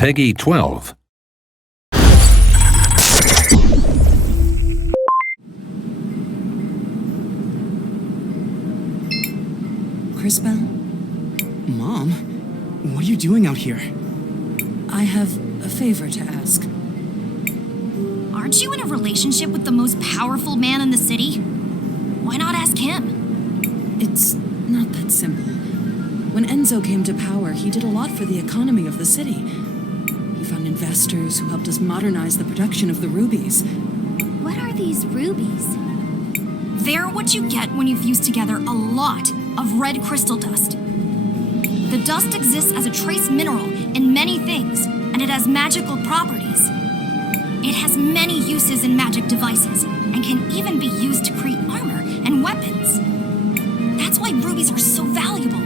Peggy 12. Cris Bell? Mom, what are you doing out here? I have a favor to ask. Aren't you in a relationship with the most powerful man in the city? Why not ask him? It's not that simple. When Enzo came to power, he did a lot for the economy of the city. He found investors who helped us modernize the production of the rubies. What are these rubies? They're what you get when you fuse together a lot of red crystal dust. The dust exists as a trace mineral in many things, and it has magical properties. It has many uses in magic devices, and can even be used to create armor and weapons. That's why rubies are so valuable.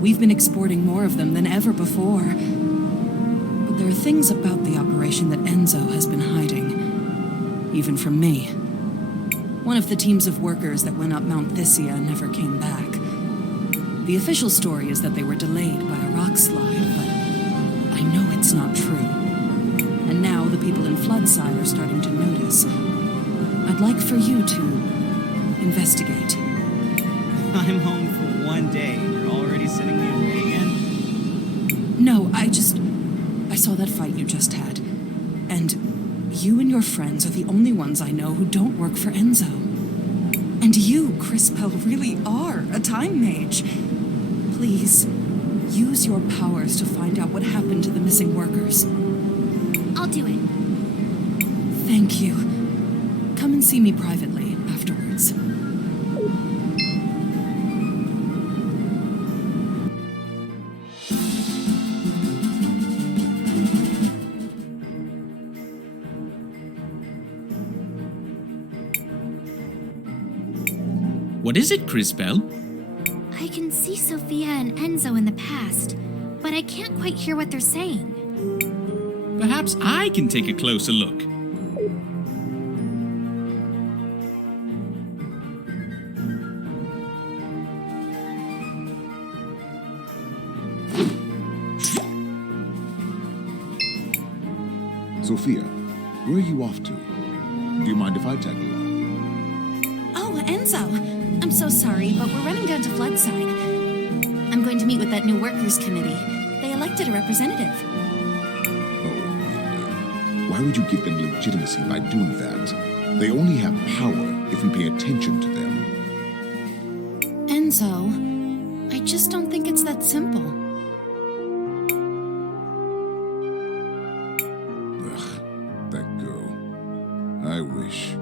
We've been exporting more of them than ever before. But there are things about the operation that Enzo has been hiding, even from me. One of the teams of workers that went up Mount Thysia never came back. The official story is that they were delayed by a rock slide, but I know it's not true. And now the people in Floodside are starting to notice. I'd like for you to investigate. I'm home for one day and you're already sending me away again? No, I saw that fight you just had. And you and your friends are the only ones I know who don't work for Enzo. And you, Cris Bell, really are a time mage. Please, use your powers to find out what happened to the missing workers. I'll do it. Thank you. Come and see me privately afterwards. What is it, Cris Bell? I can see Sophia and Enzo in the past, but I can't quite hear what they're saying. Perhaps I can take a closer look. Sophia, where are you off to? Do you mind if I tag along? Oh, Enzo! I'm so sorry, but we're running down to Floodside. I'm going to meet with that new workers' committee. They elected a representative. Oh, really? Why would you give them legitimacy by doing that? They only have power if we pay attention to them. Enzo, I just don't think it's that simple. Ugh, that girl. I wish.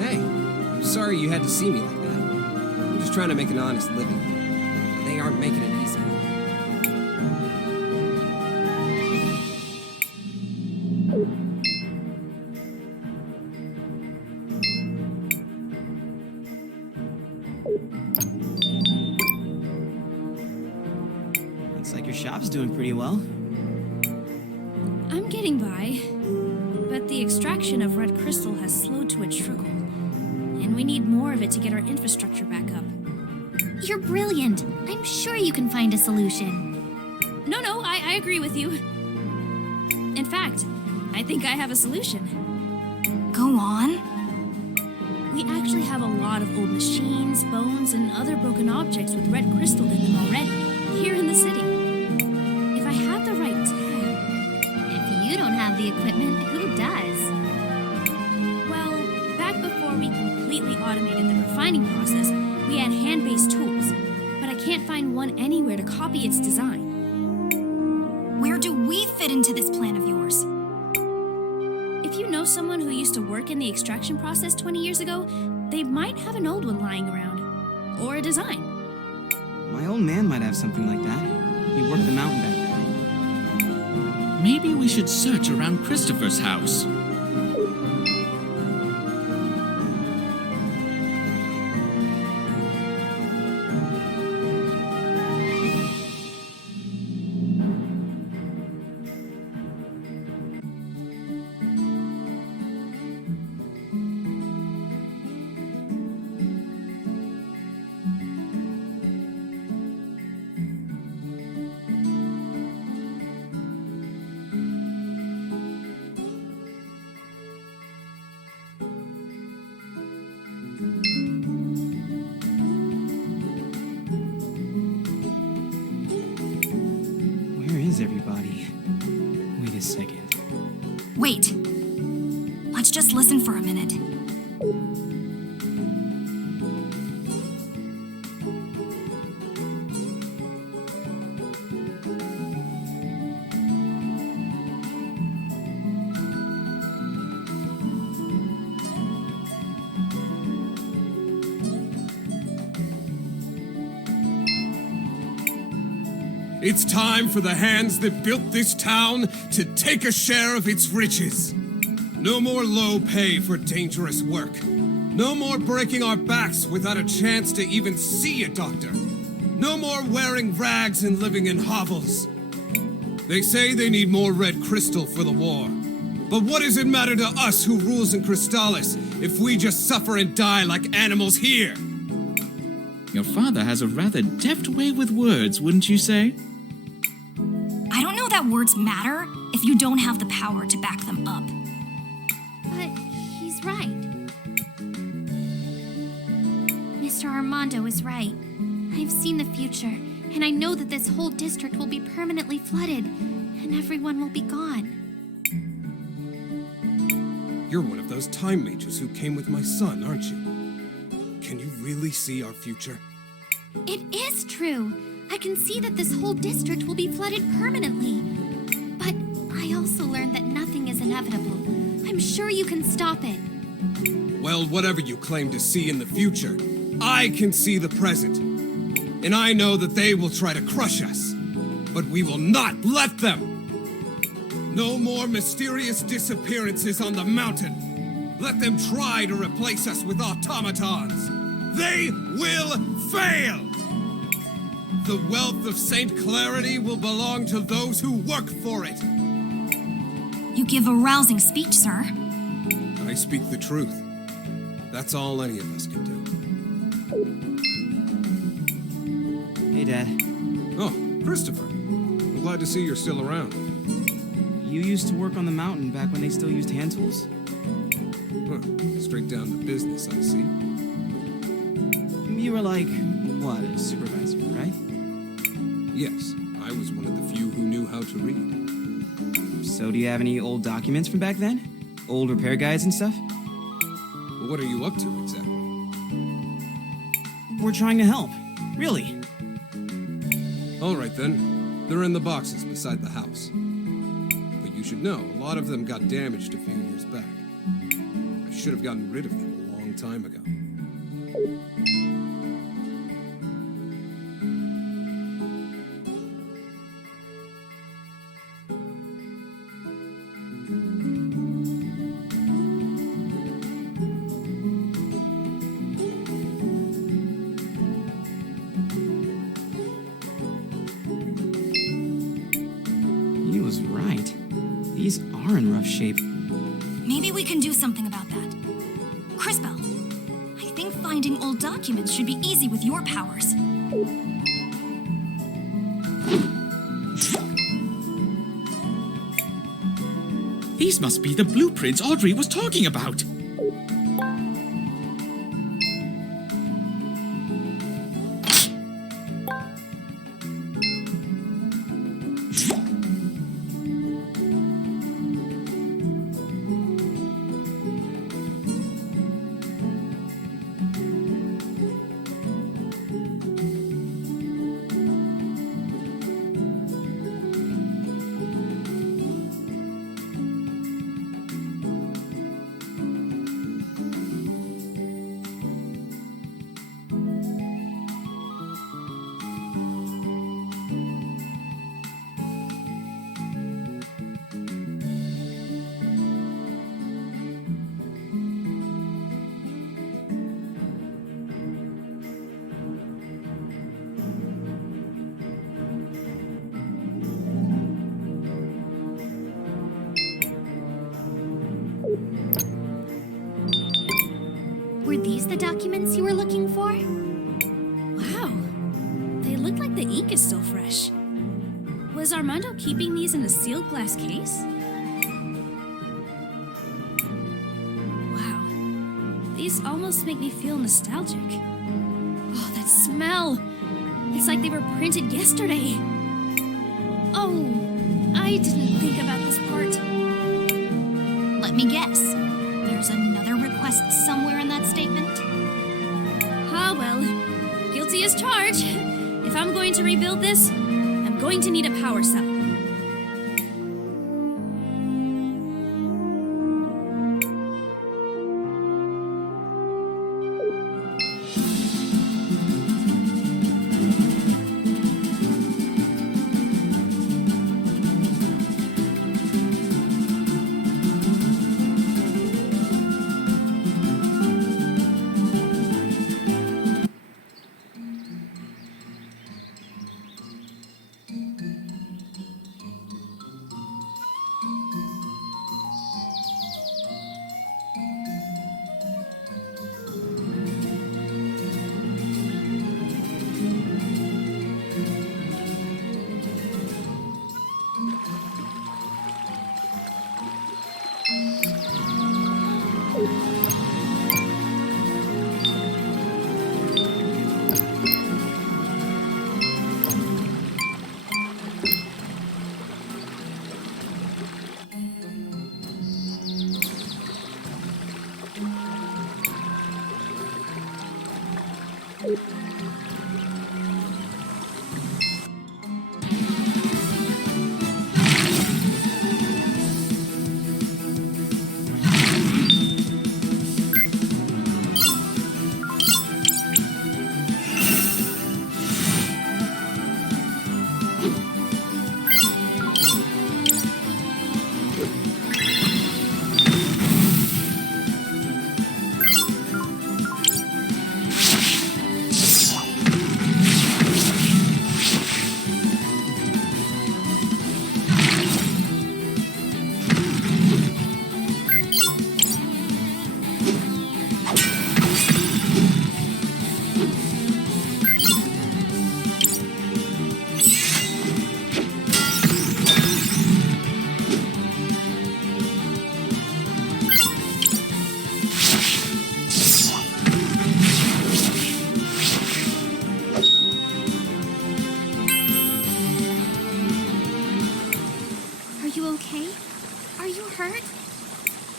Hey, sorry you had to see me like that. I'm just trying to make an honest living. They aren't making it easy. Looks like your shop's doing pretty well. I'm getting by, but the extraction of red crystal has slowed to a trickle, and we need more of it to get our infrastructure back up. You're brilliant. I'm sure you can find a solution. No, I agree with you. In fact, I think I have a solution. Go on. We actually have a lot of old machines, bones, and other broken objects with red crystal in them already, here in the city. If I had the right tech... If you don't have the equipment, who does? Well, back before we completely automated the refining process, we had hand-based tools, but I can't find one anywhere to copy its design. Where do we fit into this plan of yours? If you know someone who used to work in the extraction process 20 years ago, they might have an old one lying around. Or a design. My old man might have something like that. He worked the mountain back then. Maybe we should search around Christopher's house. just listen for a minute. It's time for the hands that built this town to take a share of its riches. No more low pay for dangerous work. No more breaking our backs without a chance to even see a doctor. No more wearing rags and living in hovels. They say they need more red crystal for the war. But what does it matter to us who rules in Crystallis if we just suffer and die like animals here? Your father has a rather deft way with words, wouldn't you say? I don't know that words matter if you don't have the power to back them up. But he's right. Mr. Armando is right. I've seen the future, and I know that this whole district will be permanently flooded, and everyone will be gone. You're one of those time mages who came with my son, aren't you? Can you really see our future? It is true. I can see that this whole district will be flooded permanently. But I also learned that nothing is inevitable. I'm sure you can stop it. Well, whatever you claim to see in the future, I can see the present. And I know that they will try to crush us. But we will not let them! No more mysterious disappearances on the mountain. Let them try to replace us with automatons. They will fail! The wealth of Saint Clarity will belong to those who work for it. You give a rousing speech, sir. I speak the truth. That's all any of us can do. Hey, Dad. Oh, Christopher. I'm glad to see you're still around. You used to work on the mountain back when they still used hand tools? Huh, straight down to business, I see. You were like, what, a supervisor, right? Yes, I was one of the few who knew how to read. So do you have any old documents from back then? Old repair guides and stuff? Well, what are you up to exactly? We're trying to help. Really. All right then. They're in the boxes beside the house. But you should know, a lot of them got damaged a few years back. I should have gotten rid of them a long time ago. He was right. These are in rough shape. Maybe we can do something about that. Crispell, I think finding old documents should be easy with your powers. These must be the blueprints Audrey was talking about. Were these the documents you were looking for? Wow. They look like the ink is still fresh. Was Armando keeping these in a sealed glass case? Wow. These almost make me feel nostalgic. Oh, that smell! It's like they were printed yesterday. Oh, I didn't think about this part. Let me guess. They're there's another request somewhere in that statement? Ah, well. Guilty as charged. If I'm going to rebuild this, I'm going to need a power cell.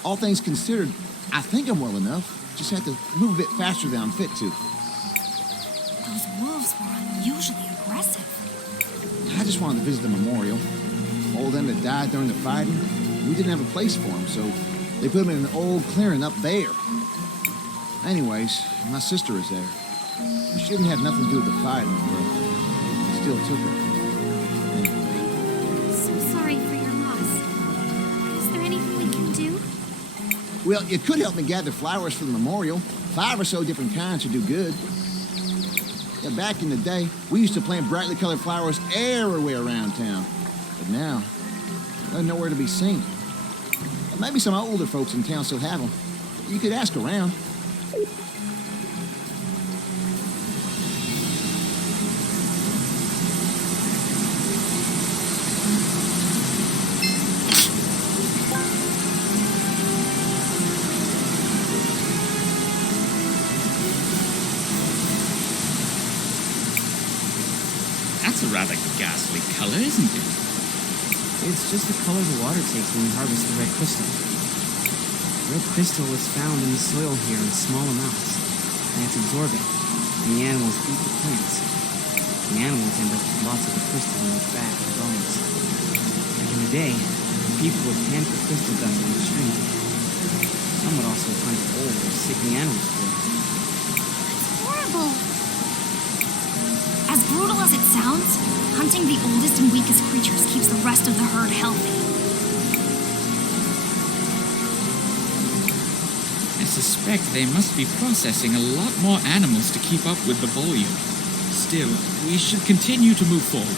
All things considered, I think I'm well enough. Just have to move a bit faster than I'm fit to. Those wolves were unusually aggressive. I just wanted to visit the memorial. All of them that died during the fighting, we didn't have a place for them, so they put them in an old clearing up there. Anyways, my sister is there. She didn't have nothing to do with the fighting, but they still took her. So sorry for your loss. Is there anything we can do? Well, you could help me gather flowers for the memorial. 5 or so different kinds would do good. Yeah, back in the day, we used to plant brightly colored flowers everywhere around town. But now, they're nowhere to be seen. Maybe some older folks in town still have them. You could ask around. That's a rather ghastly color, isn't it? It's just the color the water takes when we harvest the red crystal. Red crystal is found in the soil here in small amounts. Plants absorb it, and the animals eat the plants. The animals end up with lots of the crystal in their fat and bones. Back in the day, people would pan for crystal dust in the stream. Some would also hunt old or sickly animals for it. That's horrible. As brutal as it sounds, hunting the oldest and weakest creatures keeps the rest of the herd healthy. I suspect they must be processing a lot more animals to keep up with the volume. Still, we should continue to move forward.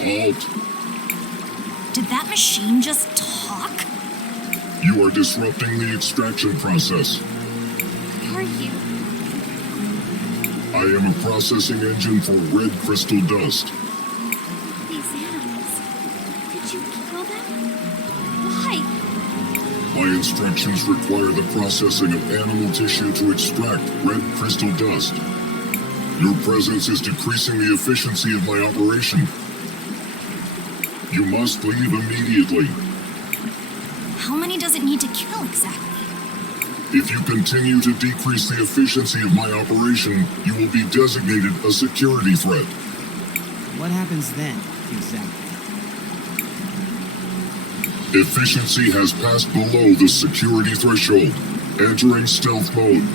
Halt. Did that machine just talk? You are disrupting the extraction process. Who are you? I am a processing engine for red crystal dust. These animals. Did you kill them? Why? My instructions require the processing of animal tissue to extract red crystal dust. Your presence is decreasing the efficiency of my operation. You must leave immediately. How many does it need to kill exactly? If you continue to decrease the efficiency of my operation, you will be designated a security threat. What happens then, exactly? Efficiency has passed below the security threshold. Entering stealth mode.